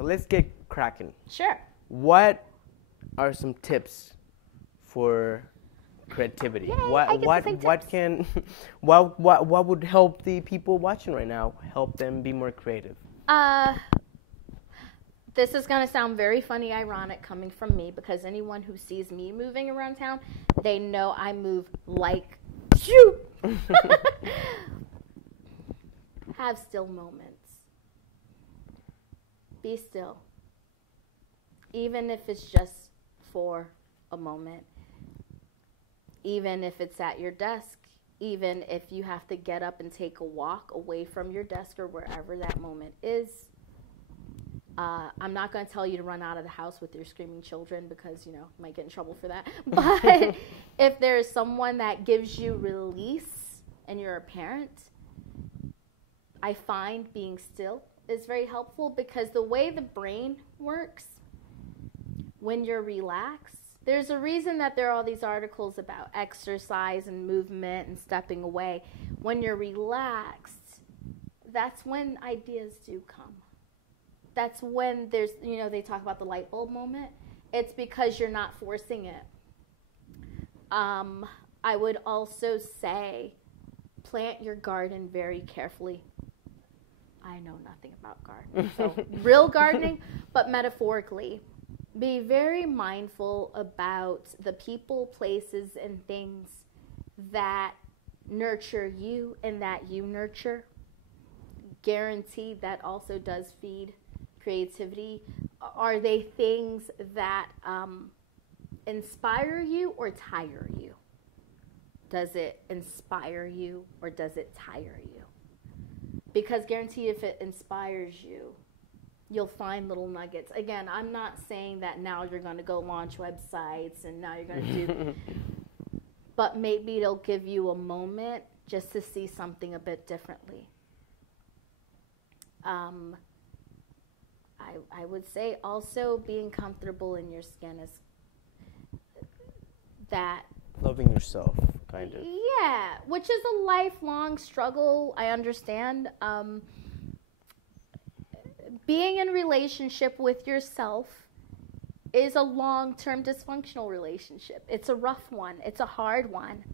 So let's get cracking. Sure. What are some tips for creativity? Yay, What would help the people watching right now help them be more creative? This is going to sound very funny, ironic coming from me, because anyone who sees me moving around town, they know I move like shoo. Have still moments. Be still. Even if it's just for a moment. Even if it's at your desk. Even if you have to get up and take a walk away from your desk or wherever that moment is. I'm not going to tell you to run out of the house with your screaming children because, you might get in trouble for that. But if there's someone that gives you release and you're a parent, I find being still is very helpful because the way the brain works, when you're relaxed, there's a reason that there are all these articles about exercise and movement and stepping away. When you're relaxed, that's when ideas do come. That's when there's, they talk about the light bulb moment. It's because you're not forcing it. I would also say plant your garden very carefully. I know nothing about gardening, so real gardening, but metaphorically. Be very mindful about the people, places, and things that nurture you and that you nurture. Guaranteed that also does feed creativity. Are they things that inspire you or tire you? Does it inspire you or does it tire you? Because guarantee if it inspires you, you'll find little nuggets. Again, I'm not saying that now you're going to go launch websites and now you're going to do, but maybe it'll give you a moment just to see something a bit differently. I would say also being comfortable in your skin is that. Loving yourself, kind of. Yeah, which is a lifelong struggle, I understand. Being in relationship with yourself is a long-term dysfunctional relationship. It's a rough one. It's a hard one.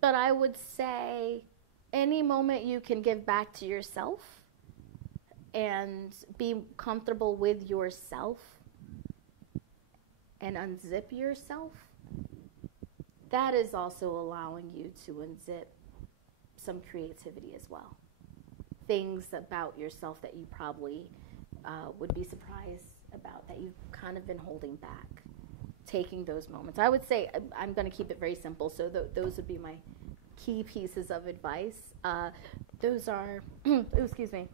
But I would say any moment you can give back to yourself and be comfortable with yourself and unzip yourself, that is also allowing you to unzip some creativity as well. Things about yourself that you probably would be surprised about that you've kind of been holding back. Taking those moments. I would say, I'm going to keep it very simple, so those would be my key pieces of advice. Those are, excuse me,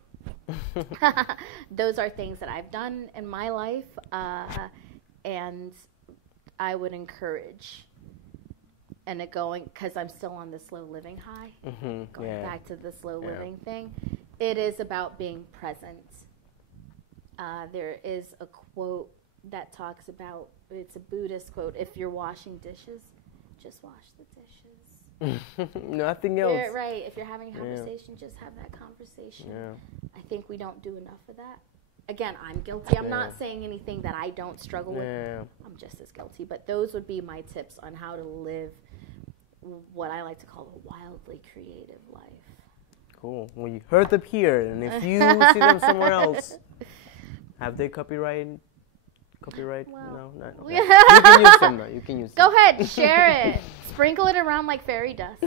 those are things that I've done in my life, and I would encourage, and because I'm still on the slow living high, going back to the slow living thing, it is about being present. There is a quote that talks about, it's a Buddhist quote, if you're washing dishes, just wash the dishes. Nothing else. Right. If you're having a conversation, just have that conversation. Yeah. I think we don't do enough of that. Again, I'm guilty. I'm not saying anything that I don't struggle with. I'm just as guilty. But those would be my tips on how to live what I like to call a wildly creative life. Cool. Well, you heard them here, and if you see them somewhere else, have they copyright? Well, no. Okay. You can use them though. You can use them. Go ahead, share it. Sprinkle it around like fairy dust.